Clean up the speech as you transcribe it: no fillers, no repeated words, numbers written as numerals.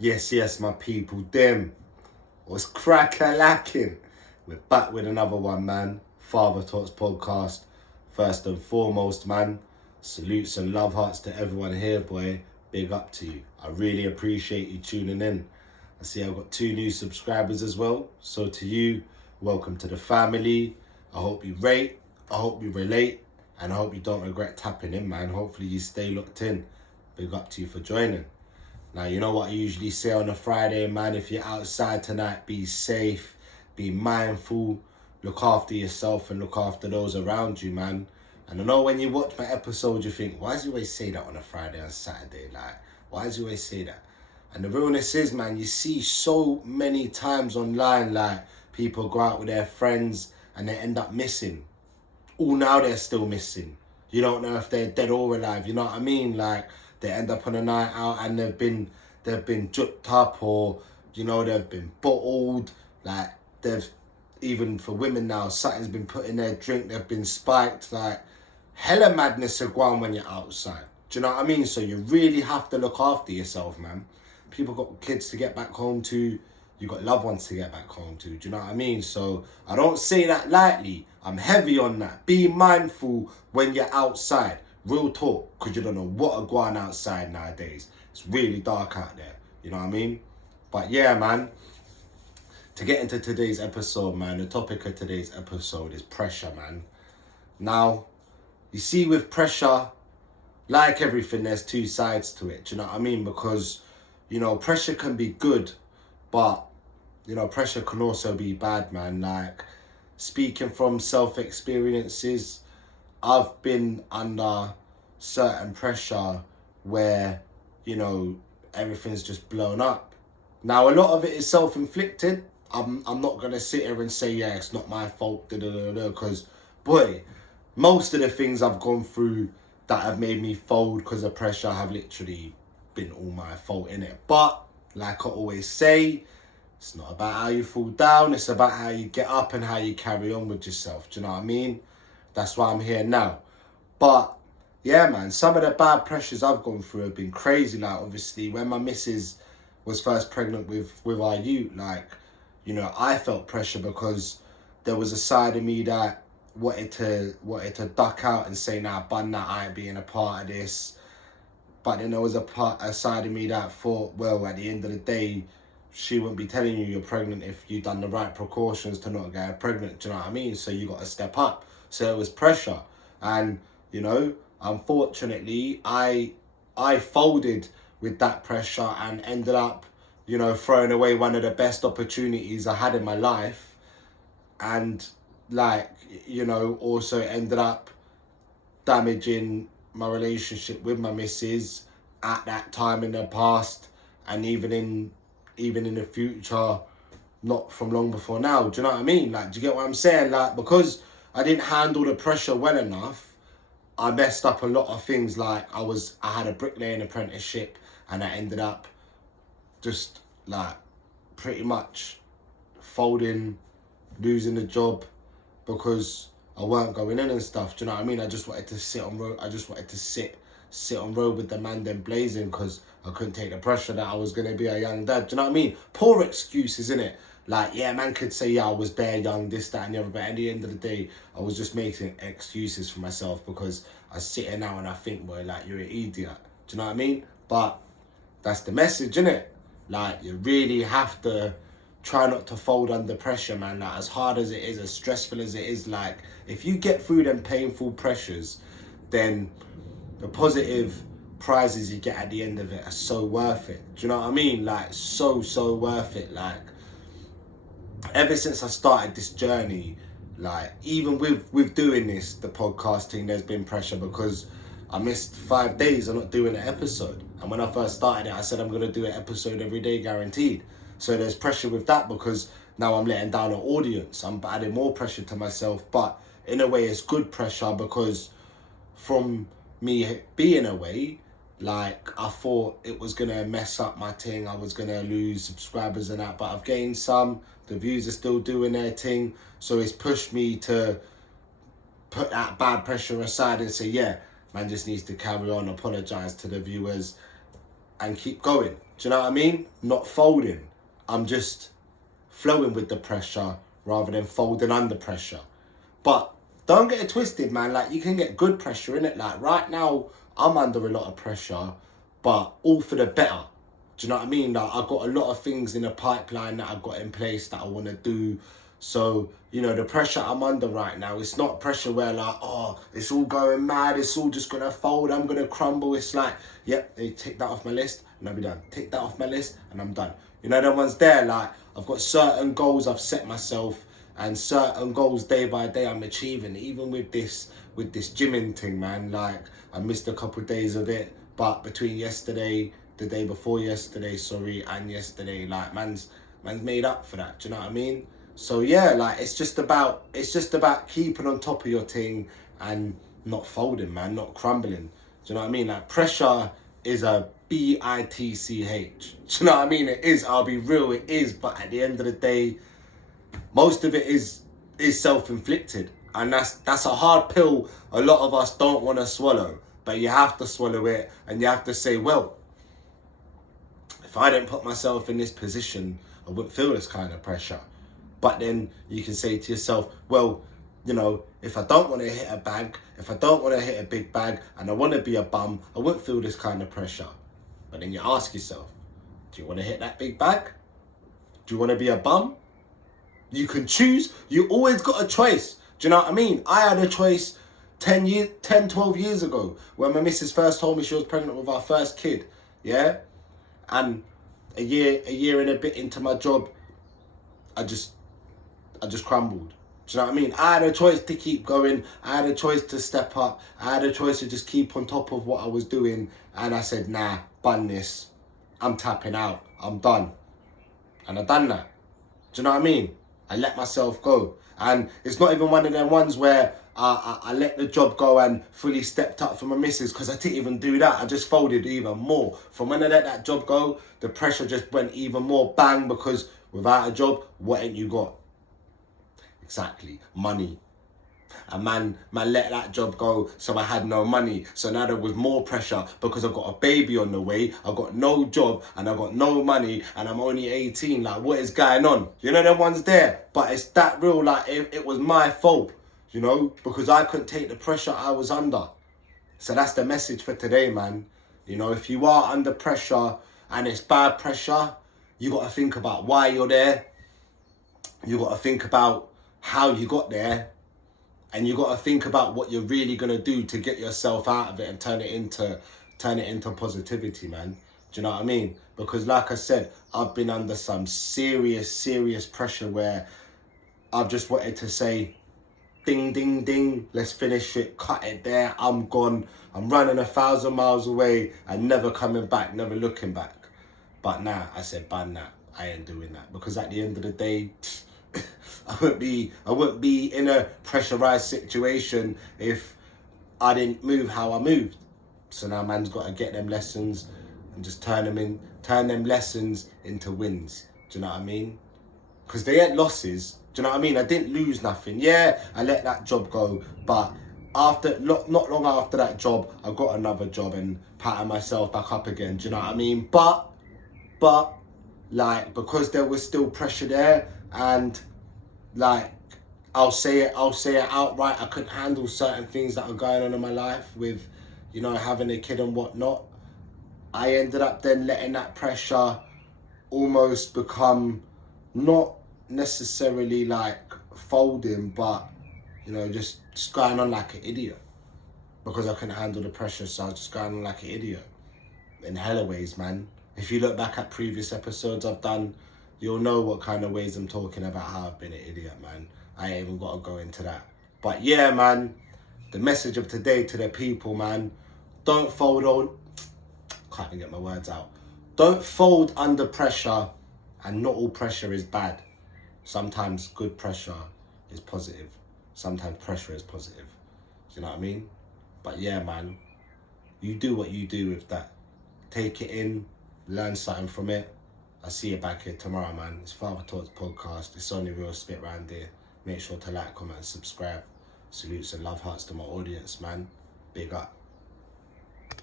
Yes, my people, them was crack-a-lacking. We're back with another one, man. Father Talks Podcast. First and foremost, man, salutes and love hearts to everyone here, boy. Big up to you. I really appreciate you tuning in. I see I've got 2 new subscribers as well. So to you, welcome to the family. I hope you rate, I hope you relate, and I hope you don't regret tapping in, man. Hopefully you stay locked in. Big up to you for joining. Now, you know what I usually say on a Friday, man. If you're outside tonight, be safe, be mindful, look after yourself and look after those around you, man. And I know when you watch my episode, you think, why does he always say that on a Friday and Saturday? Like, why does he always say that? And the realness is, man, you see so many times online, like, people go out with their friends and they end up missing. Now they're still missing. You don't know if they're dead or alive, you know what I mean? Like, they end up on a night out and they've been juked up, or, you know, they've been bottled. Like, they've, even for women now, something's been put in their drink, they've been spiked. Like, hella madness are going when you're outside. Do you know what I mean? So you really have to look after yourself, man. People got kids to get back home to. You got loved ones to get back home to. Do you know what I mean? So I don't say that lightly. I'm heavy on that. Be mindful when you're outside. Real talk, because you don't know what are going outside nowadays. It's really dark out there. You know what I mean? But yeah, man. To get into today's episode, man, the topic of today's episode is pressure, man. Now, you see, with pressure, like everything, there's 2 sides to it. Do you know what I mean? Because, you know, pressure can be good, but, you know, pressure can also be bad, man. Like, speaking from self-experiences, I've been under certain pressure where, you know, everything's just blown up. Now, a lot of it is self-inflicted. I'm not going to sit here and say, yeah, it's not my fault, because, boy, most of the things I've gone through that have made me fold because of pressure have literally been all my fault, innit? But, like I always say, it's not about how you fall down, it's about how you get up and how you carry on with yourself. Do you know what I mean? That's why I'm here now. But, yeah, man, some of the bad pressures I've gone through have been crazy. Like, obviously, when my missus was first pregnant with our youth, like, you know, I felt pressure because there was a side of me that wanted to duck out and say, nah, bun that, I ain't being a part of this. But then there was a side of me that thought, well, at the end of the day, she wouldn't be telling you you're pregnant if you done the right precautions to not get pregnant. Do you know what I mean? So you got to step up. So it was pressure. And, you know, unfortunately, I folded with that pressure and ended up, you know, throwing away one of the best opportunities I had in my life. And, like, you know, also ended up damaging my relationship with my missus at that time in the past, and even in the future, not from long before now. Do you know what I mean? Like, do you get what I'm saying? Like, because I didn't handle the pressure well enough, I messed up a lot of things. Like, I had a bricklaying apprenticeship and I ended up just, like, pretty much folding, losing the job because I weren't going in and stuff. Do you know what I mean? I just wanted to sit on road. I just wanted to sit on road with the man then blazing because I couldn't take the pressure that I was going to be a young dad. Do you know what I mean? Poor excuses, innit? Like, yeah, man could say, yeah, I was bare young, this, that, and the other. But at the end of the day, I was just making excuses for myself because I sit here now and I think, boy, like, you're an idiot. Do you know what I mean? But that's the message, innit? Like, you really have to try not to fold under pressure, man. Like, as hard as it is, as stressful as it is, like, if you get through them painful pressures, then the positive prizes you get at the end of it are so worth it. Do you know what I mean? Like, so worth it. Like, ever since I started this journey, like, even with doing this, the podcasting, there's been pressure because I missed 5 days of not doing an episode. And when I first started it, I said I'm going to do an episode every day, guaranteed. So there's pressure with that because now I'm letting down an audience. I'm adding more pressure to myself. But in a way, it's good pressure because from me being away, like, I thought it was going to mess up my thing. I was going to lose subscribers and that. But I've gained some. The views are still doing their thing. So it's pushed me to put that bad pressure aside and say, yeah, man just needs to carry on, apologise to the viewers, and keep going. Do you know what I mean? Not folding. I'm just flowing with the pressure rather than folding under pressure. But don't get it twisted, man. Like, you can get good pressure in it. Like, right now, I'm under a lot of pressure, but all for the better. Do you know what I mean? Like, I've got a lot of things in the pipeline that I've got in place that I want to do. So, you know, the pressure I'm under right now, it's not pressure where like, oh, it's all going mad, it's all just going to fold, I'm going to crumble. It's like, yep, they take that off my list and I'll be done. Take that off my list and I'm done. You know, the ones there, like, I've got certain goals I've set myself and certain goals day by day I'm achieving. Even with this gymming thing, man, like, I missed a couple of days of it, but between yesterday, the day before yesterday, and yesterday, like, man's made up for that. Do you know what I mean? So yeah, like, it's just about keeping on top of your thing and not folding, man, not crumbling. Do you know what I mean? Like, pressure is a bitch. Do you know what I mean? It is. I'll be real, it is. But at the end of the day, most of it is self-inflicted, and that's a hard pill a lot of us don't want to swallow. But you have to swallow it, and you have to say, well, if I didn't put myself in this position, I wouldn't feel this kind of pressure. But then you can say to yourself, well, you know, if I don't want to hit a bag, if I don't want to hit a big bag and I want to be a bum, I wouldn't feel this kind of pressure. But then you ask yourself, do you want to hit that big bag? Do you want to be a bum? You can choose. You always got a choice. Do you know what I mean? I had a choice 12 years ago when my missus first told me she was pregnant with our first kid. Yeah? And a year and a bit into my job, I just crumbled. Do you know what I mean? I had a choice to keep going. I had a choice to step up. I had a choice to just keep on top of what I was doing. And I said, nah, bun this. I'm tapping out. I'm done. And I done that. Do you know what I mean? I let myself go. And it's not even one of them ones where I let the job go and fully stepped up for my missus, because I didn't even do that. I just folded even more. From when I let that job go, the pressure just went even more bang, because without a job, what ain't you got? Exactly, money. And man let that job go, so I had no money. So now there was more pressure because I've got a baby on the way, I've got no job, and I've got no money, and I'm only 18. Like, what is going on? You know, them ones there. But it's that real, like, it was my fault, you know, because I couldn't take the pressure I was under. So that's the message for today, man. You know, if you are under pressure and it's bad pressure, you got to think about why you're there. You got to think about how you got there, and you got to think about what you're really going to do to get yourself out of it and turn it into positivity, man. Do you know what I mean? Because like I said, I've been under some serious pressure where I've just wanted to say, ding, ding, ding, let's finish it, cut it there, I'm gone, I'm running 1,000 miles away and never coming back, never looking back. But nah, I said, ban that, I ain't doing that. Because at the end of the day, I wouldn't be in a pressurized situation if I didn't move how I moved. So now man's got to get them lessons and just turn them lessons into wins. Do you know what I mean? Because they ain't losses. Do you know what I mean? I didn't lose nothing. Yeah, I let that job go, but not long after that job, I got another job and patted myself back up again. Do you know what I mean? But like, because there was still pressure there, and like, I'll say it outright, I couldn't handle certain things that are going on in my life with, you know, having a kid and whatnot. I ended up then letting that pressure almost become not necessarily like folding, but, you know, just going on like an idiot. Because I couldn't handle the pressure, so I was just going on like an idiot. In hella ways, man. If you look back at previous episodes I've done, you'll know what kind of ways I'm talking about how I've been an idiot, man. I ain't even got to go into that. But yeah, man, the message of today to the people, man, don't fold on. Can't even get my words out. Don't fold under pressure, and not all pressure is bad. Sometimes good pressure is positive. Sometimes pressure is positive. Do you know what I mean? But yeah, man, you do what you do with that. Take it in, learn something from it. I'll see you back here tomorrow, man. It's Father Talks Podcast. It's only real spit round here. Make sure to like, comment, and subscribe. Salutes and love hearts to my audience, man. Big up.